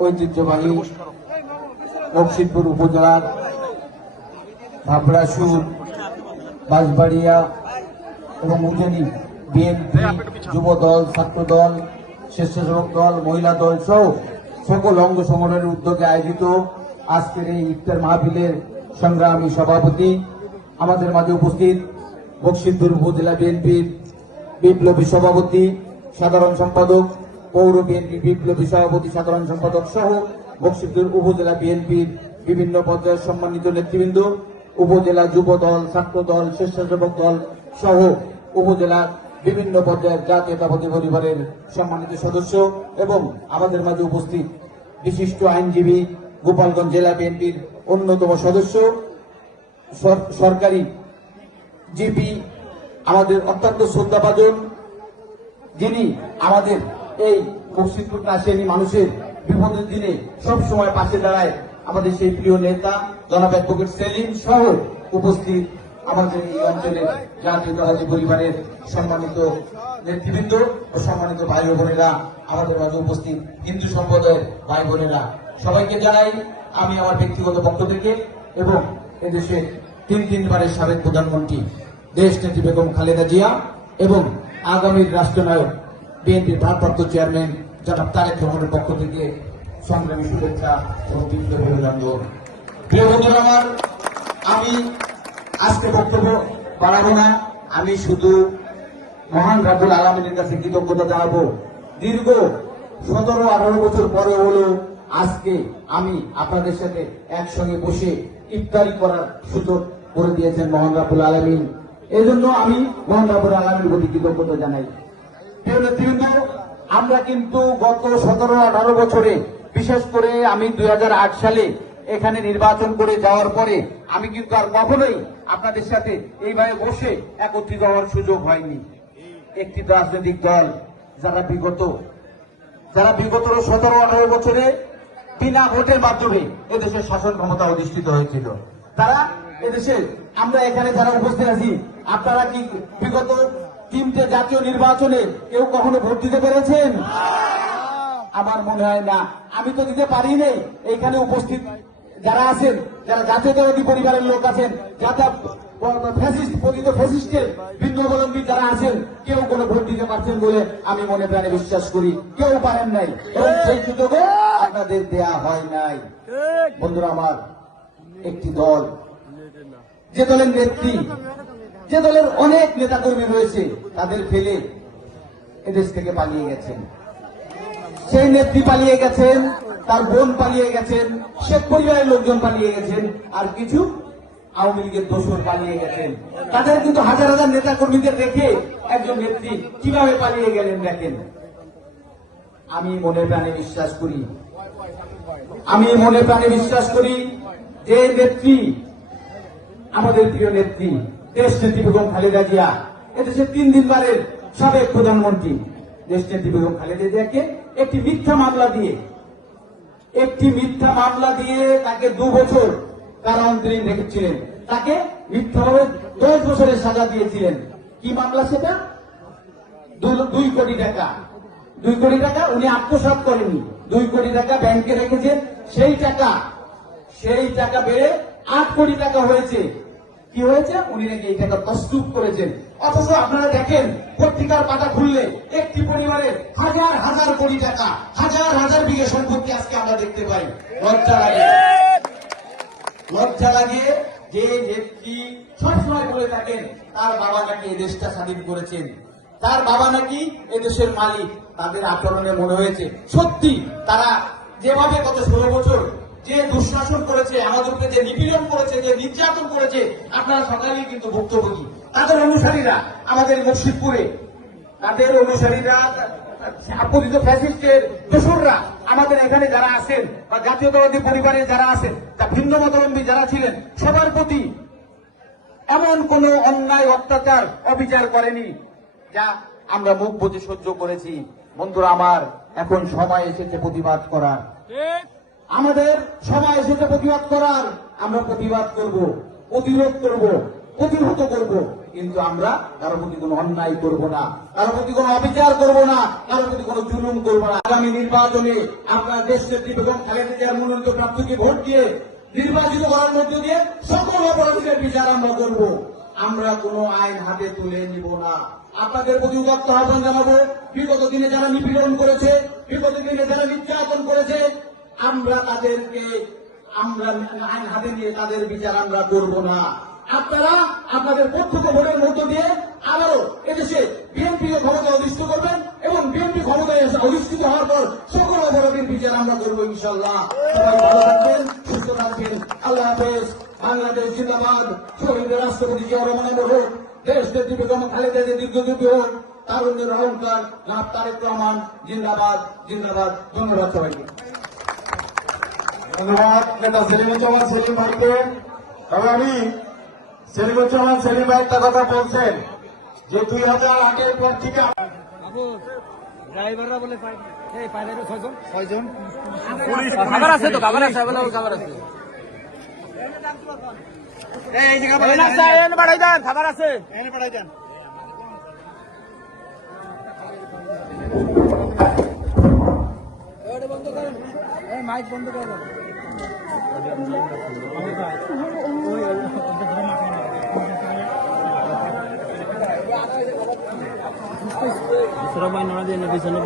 ঐতিহ্যবাহী নকশিদপুর উপজেলার ভাবড়াসুর বাঁশবাড়িয়া এবং উজনি বিএনপি যুব দল ছাত্র দল স্বেচ্ছাসেবক দল, মহিলা দল সহ সকল অঙ্গ সংগঠনের উদ্যোগে আয়োজিত আজকের এই ইফতার মাহফিলের সংগ্রামী সভাপতি আমাদের মাঝে উপস্থিত বক্সিদপুর উপজেলা বিএনপির বিপ্লবী সভাপতি, সাধারণ সম্পাদক পৌর বিএনপি বিপ্লবী সভাপতি, সাধারণ সম্পাদক সহ বক্সিদপুর উপজেলা বিএনপির বিভিন্ন পর্যায়ের সম্মানিত নেতৃবৃন্দ, উপজেলা যুব দল, ছাত্র দল, স্বেচ্ছাসেবক দল সহ উপজেলার বিভিন্ন পর্যায়ের জাতীয়তাবাদী পরিবারের সম্মানিত সদস্য এবং আমাদের মাঝে উপস্থিত বিশিষ্ট আইনজীবী, গোপালগঞ্জ জেলা বিএনপির অন্যতম সদস্য সরকারি জিপি, আমাদের অত্যন্ত শ্রদ্ধাভাজন যিনি আমাদের এই বক্সিদপুর কাশিয়ানি মানুষের বিপদের দিনে সব সময় পাশে দাঁড়ায় আমাদের সেই প্রিয় নেতা জনাব অ্যাডভোকেট সেলিম সহ উপস্থিত আমাদের এই অঞ্চলের জাতীয়তাবাদী পরিবারের সম্মানিত নেতৃবৃন্দ ও সম্মানিত ভাই বোনেরা, আমাদের মাঝে উপস্থিত হিন্দু সম্প্রদায়ের ভাই বোনেরা। সবাইকে জানাই আমি আমার ব্যক্তিগত পক্ষ থেকে এবং এদেশে তিন তিনবারের সাবেক প্রধানমন্ত্রী, দেশ নেত্রী বেগম খালেদা জিয়া এবং আগামীর রাষ্ট্রনায়ক বিএনপির ভারপ্রাপ্ত চেয়ারম্যান জনাব তারেক রহমানের পক্ষ থেকে সংগ্রামী শুভেচ্ছা এবং বৃন্দ অভিনন্দন। প্রিয় বন্ধুরা আমার, আমি আজকে বক্তব্য বাড়াবো না। আমি শুধু মহান রাবুল আলমিনের কাছে কৃতজ্ঞতা জানাব। দীর্ঘ সতেরো, আঠারো বছর পরে হলো আজকে আমি আপনাদের সাথে একসঙ্গে বসে ইফতারি করার সুযোগ করে দিয়েছেন মহান রাবুল আলমিন। এই জন্য আমি মহান রাবুল আলমীর প্রতি কৃতজ্ঞতা জানাই। নেতৃবৃন্দ আমরা কিন্তু গত সতেরো, আঠারো বছরে, বিশেষ করে আমি দুই সালে এখানে নির্বাচন করে যাওয়ার পরে আমি কিন্তু আর কখনোই আপনাদের সাথে এইভাবে বসে একত্রিত হওয়ার সুযোগ হয়নি। একটি রাজনৈতিক দল যারা বিগত যারা বিগত সতেরো, আঠারো বছরে বিনা ভোটের মাধ্যমে এদেশের শাসন ক্ষমতা অধিষ্ঠিত হয়েছিল। তারা এদেশে, আমরা এখানে যারা উপস্থিত আছি, আপনারা কি বিগত তিনটে জাতীয় নির্বাচনে কেউ কখনো ভোট দিতে পেরেছেন? আমার মনে হয় না। আমি তো দিতে পারি নাই এইখানে উপস্থিত যারা আছেন, যারা জাতীয়তাবাদী পরিবারের লোক আছেন যারা ভিন্নবলম্বী যারা আছেন, কেউ কোনো ভোট দিতে পারছেন বলে আমি মনে প্রাণে বিশ্বাস করি। কেউ পারেন নাই। সেই সুযোগও আপনাদের দেয়া হয় নাই। বন্ধুরা আমার একটি দল, যে দলের নেত্রী যে দলের অনেক নেতাকর্মী রয়েছে, তাদের ফেলে এদেশ থেকে পালিয়ে গেছেন। সেই নেত্রী পালিয়ে গেছেন, তার বোন পালিয়ে গেছেন শেখ পরিবারের লোকজন পালিয়ে গেছেন, আর কিছু আওয়ামী লীগের দোষর পালিয়ে গেছেন। তাদের কিন্তু হাজার হাজার নেতা কর্মীদের রেখে একজন নেত্রী কীভাবে পালিয়ে গেলেন দেখেন? আমি মনে প্রাণে বিশ্বাস করি, আমি মনে প্রাণে বিশ্বাস করি, যে নেত্রী, আমাদের প্রিয় নেত্রী দেশ নেত্রী বেগম খালেদা জিয়া। এদেশের তিন দিনবারের সাবেক প্রধানমন্ত্রী। দেশ নেত্রী বেগম খালেদা জিয়াকে একটি মিথ্যা মামলা দিয়ে, একটি মিথ্যা মামলা দিয়ে তাকে দু বছর কারান্তরীণ রেখেছিলেন। তাকে মিথ্যাভাবে দশ বছরের সাজা দিয়েছিলেন। কি মামলা সেটা? দুই কোটি টাকা। দুই কোটি টাকা উনি আত্মসাৎ করেননি। দুই কোটি টাকা ব্যাংকে রেখেছেন। সেই টাকা সেই টাকা বেড়ে আট কোটি টাকা হয়েছে। কি হয়েছে? উনি নাকি এই টাকা তস্তুপ করেছেন। অথচ আপনারা দেখেন, পত্রিকার পাতা খুললে একটি পরিবারের হাজার হাজার কোটি টাকা, হাজার হাজার বিঘে সম্পত্তি আজকে আমরা দেখতে পাই। লজ্জা লাগে। লজ্জা লাগে যে নেত্রী সবসময় বলে থাকেন, তার বাবা নাকি দেশটা স্বাধীন করেছেন। তার বাবা নাকি এদেশের মালিক। তাদের আচরণে মনে হয়েছে, সত্যি তারা যেভাবে গত ষোলো বছর যে দুঃশাসন করেছে আমাদেরকে যে নিপীড়ন করেছে, যে নির্যাতন করেছে, আপনারা সকালেই কিন্তু ভুক্তভোগী। তাদের অনুসারীরা আমাদের মুর্শিদপুরে, তাদের অনুসারীরা আপত্তিত ফ্যাসিস্টের দোসররা আমাদের এখানে যারা আছেন, বা জাতীয়তাবাদী পরিবারে যারা আছেন, তা ভিন্ন মতাবলম্বী যারা ছিলেন, সবার প্রতি এমন কোন অন্যায়, অত্যাচার, অবিচার করেনি, যা আমরা মুখ বুঝে সহ্য করেছি। বন্ধুরা, আমার এখন সময় এসেছে প্রতিবাদ করার। আমাদের সবাই এসেছে প্রতিবাদ করার আমরা প্রতিবাদ করব, প্রতিরোধ করব, প্রতিহত করব। কিন্তু আমরা কারও প্রতি কোনো অন্যায় করব না, কারও প্রতি কোনো অবিচার করব না, কারও প্রতি কোনো জুলুম করব না। আগামী নির্বাচনে আপনার দেশ নেত্রী বেগম খালেদা জিয়ার মনোনীত প্রার্থীকে ভোট দিয়ে নির্বাচিত করার মধ্য দিয়ে সকল অপরাধীদের বিচার আমরা করব। আমরা কোনো আইন হাতে তুলে নিব না। আপনাদের প্রতি উদাত্ত আহ্বান জানাব। বিগত দিনে যারা নিপীড়ন করেছে, বিগত দিনে যারা নির্যাতন করেছে আমরা তাদেরকে, আমরা আইন হাতে নিয়ে তাদের বিচার আমরা করব না। আপনারা আপনাদের প্রত্যক্ষ ভোটের মধ্য দিয়ে আবারও এদেশে বিএনপিকে ক্ষমতা অধিষ্ঠ করবেন এবং বিএনপি ক্ষমতায় অধিষ্ঠিত হওয়ার পর সকল অপরাধীর বিচার আমরা করব ইনশাল্লাহ সবাই ভালো থাকবেন, সুস্থ থাকবেন। আল্লাহ হাফেজ। বাংলাদেশ জিন্দাবাদ। শহীদ রাষ্ট্রপতি জিয়া রহমান হোক, দেশ নেত্রী বেগম খালেদা জিয়া দীর্ঘজীবী হোক, তারুণ্যের অহংকার তারেক রহমান। জিন্দাবাদ জিন্দাবাদ। ধন্যবাদ সবাইকে। ধন্যবাদ। নেতা সেলিমুজ্জামান সেলিম ভাইকে? তবে আমি সেলিমুজ্জামান সেলিম ভাই একটা কথা বলছেন যে দুই হাজার আটের পর থেকে ড্রাইভাররা বলে পাই এই পাই ছয়জন? ছয়জন। খাবার আছে তো খাবার আছে available খাবার আছে। এই জায়গা এই না স্যার এনে বাড়াই দেন খাবার আছে। এনে পাঠাই মাইক বন্ধ করে দাও সুরা ভাই নড়া দিয়ে না পিছনে